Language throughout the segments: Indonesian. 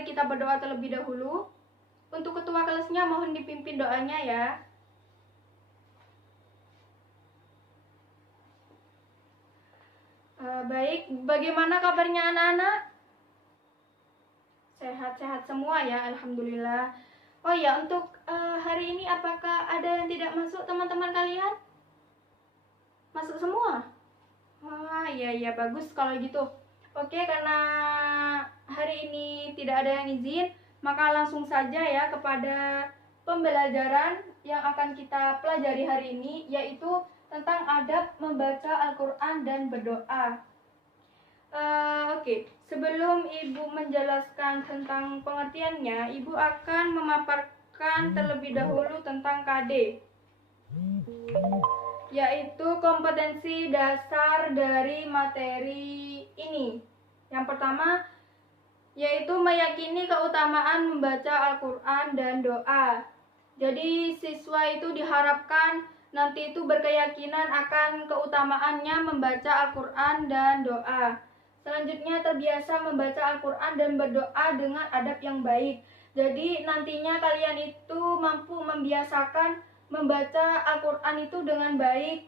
mari kita berdoa terlebih dahulu. Untuk ketua kelasnya mohon dipimpin doanya ya. Baik, bagaimana kabarnya anak-anak? Sehat-sehat semua ya, alhamdulillah. Oh ya, untuk hari ini apakah ada yang tidak masuk teman-teman kalian? Masuk semua? Wah, iya bagus kalau gitu. Oke, karena hari ini tidak ada yang izin, maka langsung saja ya kepada pembelajaran yang akan kita pelajari hari ini, yaitu tentang adab membaca Al-Quran dan berdoa. Oke, sebelum Ibu menjelaskan tentang pengertiannya, Ibu akan memaparkan terlebih dahulu tentang KD, yaitu kompetensi dasar dari materi ini. Yang pertama, yaitu meyakini keutamaan membaca Al-Quran dan doa. Jadi siswa itu diharapkan nanti itu berkeyakinan akan keutamaannya membaca Al-Quran dan doa. Selanjutnya terbiasa membaca Al-Quran dan berdoa dengan adab yang baik. Jadi nantinya kalian itu mampu membiasakan membaca Al-Quran itu dengan baik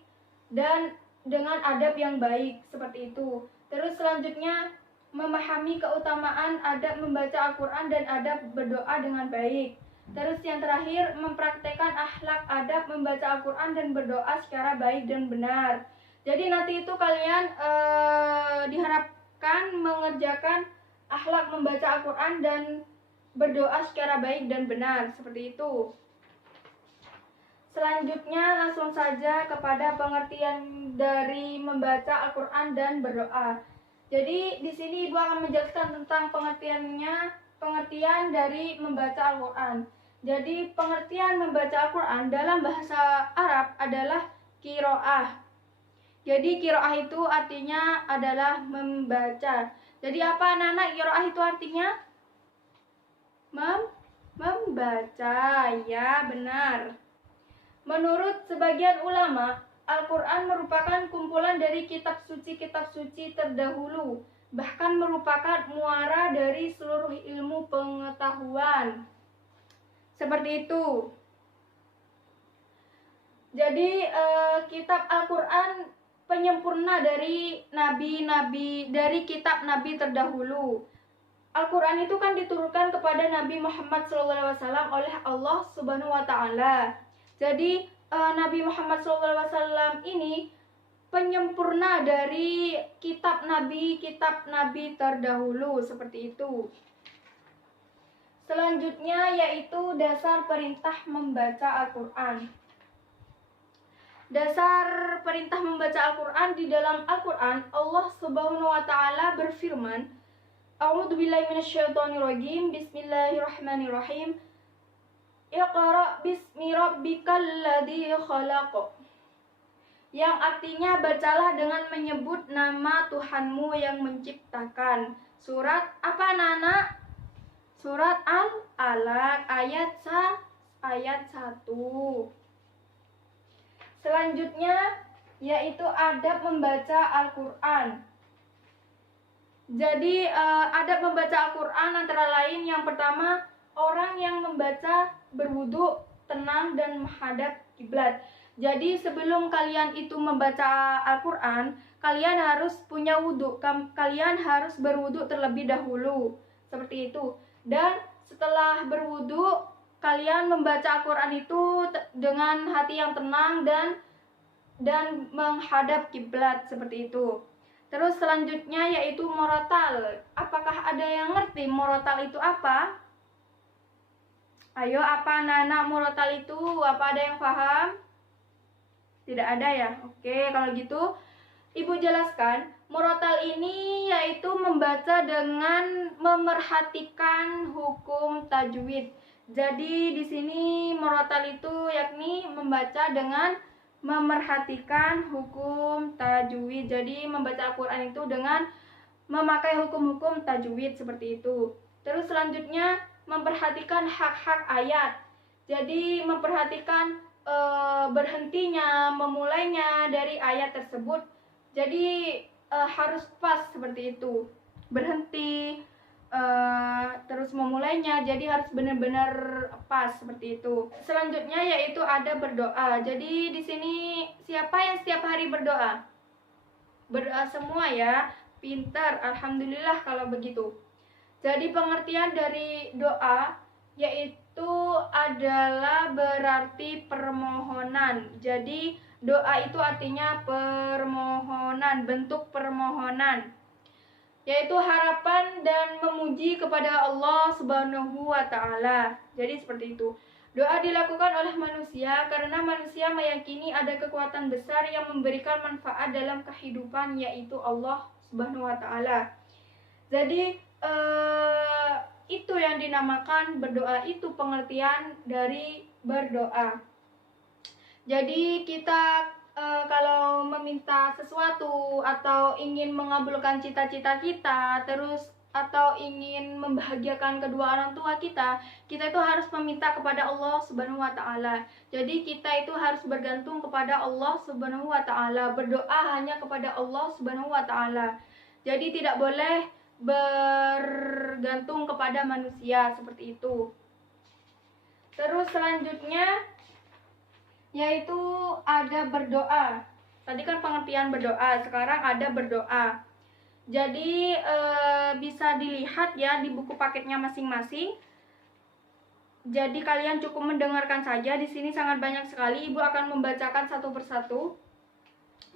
dan dengan adab yang baik, seperti itu. Terus selanjutnya memahami keutamaan adab membaca Al-Quran dan adab berdoa dengan baik. Terus yang terakhir, mempraktekkan akhlak adab membaca Al-Quran dan berdoa secara baik dan benar. Jadi nanti itu kalian diharapkan mengerjakan akhlak membaca Al-Quran dan berdoa secara baik dan benar, seperti itu. Selanjutnya langsung saja kepada pengertian dari membaca Al-Quran dan berdoa. Jadi di sini Ibu akan menjelaskan tentang pengertian dari membaca Al-Quran. Jadi pengertian membaca Al-Quran dalam bahasa Arab adalah qiraah. Jadi qiraah itu artinya adalah membaca. Jadi apa anak-anak qiraah itu artinya? Membaca, ya benar. Menurut sebagian ulama, Al-Quran merupakan kumpulan dari kitab suci terdahulu, bahkan merupakan muara dari seluruh ilmu pengetahuan. Seperti itu. Jadi kitab Al-Quran penyempurna dari nabi-nabi, dari kitab nabi terdahulu. Al-Quran itu kan diturunkan kepada Nabi Muhammad SAW oleh Allah Subhanahu wa Ta'ala. Jadi Nabi Muhammad SAW ini penyempurna dari kitab nabi terdahulu, seperti itu. Selanjutnya yaitu dasar perintah membaca Al-Quran. Dasar perintah membaca Al-Quran, di dalam Al-Quran Allah Subhanahu wa Ta'ala berfirman, A'udzubillahi minasyaitonirrajim, Bismillahirrahmanirrahim. Iqra bismi rabbikal ladzi khalaq. Yang artinya bacalah dengan menyebut nama Tuhanmu yang menciptakan. Surat apa anak-anak? Surat Al-Alaq ayat 1. Selanjutnya yaitu adab membaca Al-Quran. Jadi adab membaca Al-Quran antara lain yang pertama, orang yang membaca berwudu, tenang dan menghadap kiblat. Jadi sebelum kalian itu membaca Al-Quran, kalian harus punya wudu, kalian harus berwudu terlebih dahulu, seperti itu. Dan setelah berwudu, kalian membaca Al-Quran itu dengan hati yang tenang dan menghadap kiblat, seperti itu. Terus selanjutnya yaitu morotal. Apakah ada yang ngerti morotal itu apa? Ayo, apa anak-anak morotal itu? Apa ada yang paham? Tidak ada ya? Oke, kalau gitu Ibu jelaskan. Morotal ini yaitu membaca dengan memerhatikan hukum tajwid. Jadi di sini morotal itu yakni membaca dengan memerhatikan hukum tajwid. Jadi membaca Al-Quran itu dengan memakai hukum-hukum tajwid, seperti itu. Terus selanjutnya memperhatikan hak-hak ayat. Jadi memperhatikan berhentinya, memulainya dari ayat tersebut. Jadi harus pas, seperti itu. Berhenti, terus memulai lainnya, jadi harus benar-benar pas seperti itu. Selanjutnya yaitu ada berdoa. Jadi di sini siapa yang setiap hari berdoa? Berdoa semua ya, pintar, alhamdulillah kalau begitu. Jadi pengertian dari doa yaitu adalah berarti permohonan. Jadi doa itu artinya permohonan, bentuk permohonan, yaitu harapan dan memuji kepada Allah Subhanahu wa Ta'ala. Jadi seperti itu. Doa dilakukan oleh manusia karena manusia meyakini ada kekuatan besar yang memberikan manfaat dalam kehidupan, yaitu Allah Subhanahu wa Ta'ala. Jadi itu yang dinamakan berdoa, itu pengertian dari berdoa. Jadi kita kalau meminta sesuatu atau ingin mengabulkan cita-cita kita, terus atau ingin membahagiakan kedua orang tua kita itu harus meminta kepada Allah Subhanahu wa Ta'ala. Jadi kita itu harus bergantung kepada Allah Subhanahu wa Ta'ala, berdoa hanya kepada Allah Subhanahu wa Ta'ala. Jadi tidak boleh bergantung kepada manusia seperti itu. Terus selanjutnya yaitu ada berdoa. Tadi kan pengertian berdoa, sekarang ada berdoa. Jadi bisa dilihat ya di buku paketnya masing-masing. Jadi kalian cukup mendengarkan saja. Di sini sangat banyak sekali. Ibu akan membacakan satu persatu.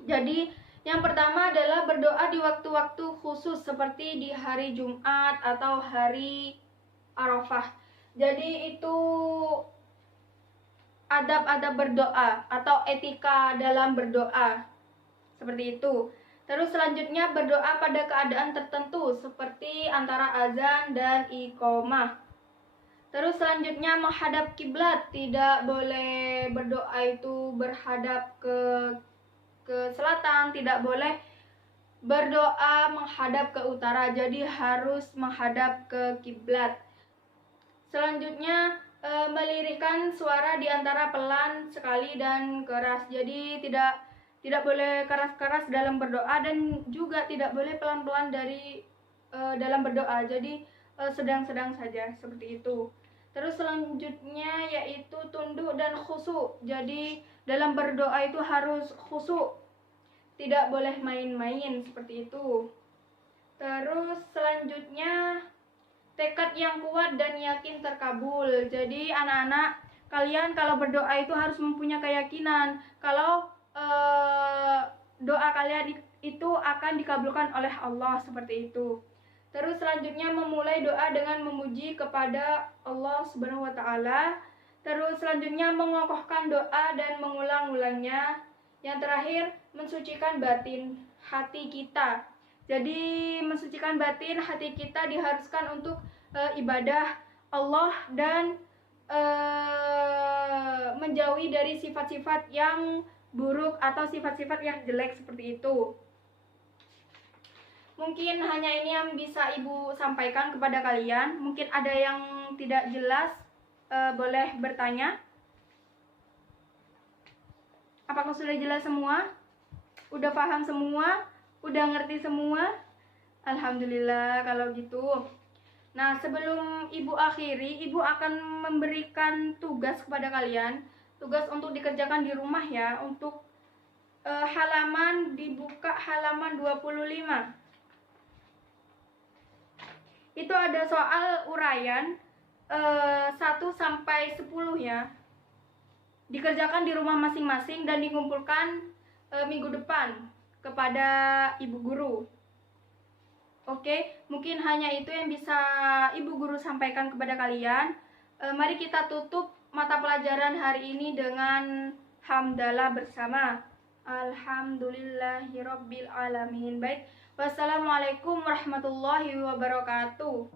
Jadi yang pertama adalah berdoa di waktu-waktu khusus seperti di hari Jumat atau hari Arafah. Jadi itu adab-adab berdoa atau etika dalam berdoa, seperti itu. Terus selanjutnya berdoa pada keadaan tertentu seperti antara azan dan iqomah. Terus selanjutnya menghadap kiblat, tidak boleh berdoa itu berhadap ke selatan, tidak boleh berdoa menghadap ke utara, jadi harus menghadap ke kiblat. Selanjutnya melirikkan suara di antara pelan sekali dan keras. Jadi tidak boleh keras-keras dalam berdoa dan juga tidak boleh pelan-pelan dari dalam berdoa. Jadi sedang-sedang saja seperti itu. Terus selanjutnya yaitu tunduk dan khusyuk. Jadi dalam berdoa itu harus khusyuk. Tidak boleh main-main seperti itu. Terus selanjutnya tekad yang kuat dan yakin terkabul. Jadi anak-anak, kalian kalau berdoa itu harus mempunyai keyakinan kalau doa kalian itu akan dikabulkan oleh Allah, seperti itu. Terus selanjutnya memulai doa dengan memuji kepada Allah Subhanahu wa Ta'ala. Terus selanjutnya mengokohkan doa dan mengulang-ulangnya. Yang terakhir mensucikan batin hati kita. Jadi mensucikan batin hati kita diharuskan untuk ibadah Allah dan menjauhi dari sifat-sifat yang buruk atau sifat-sifat yang jelek seperti itu. Mungkin hanya ini yang bisa Ibu sampaikan kepada kalian. Mungkin ada yang tidak jelas, boleh bertanya. Apakah sudah jelas semua? Udah paham semua? Udah ngerti semua? Alhamdulillah kalau gitu. Nah, sebelum Ibu akhiri, Ibu akan memberikan tugas kepada kalian. Tugas untuk dikerjakan di rumah ya. Untuk halaman, dibuka halaman 25. Itu ada soal uraian 1 sampai 10 ya. Dikerjakan di rumah masing-masing dan dikumpulkan minggu depan kepada ibu guru. Oke, mungkin hanya itu yang bisa ibu guru sampaikan kepada kalian. Mari kita tutup mata pelajaran hari ini dengan hamdalah bersama. Alhamdulillahirabbil alamin. Baik, wassalamualaikum warahmatullahi wabarakatuh.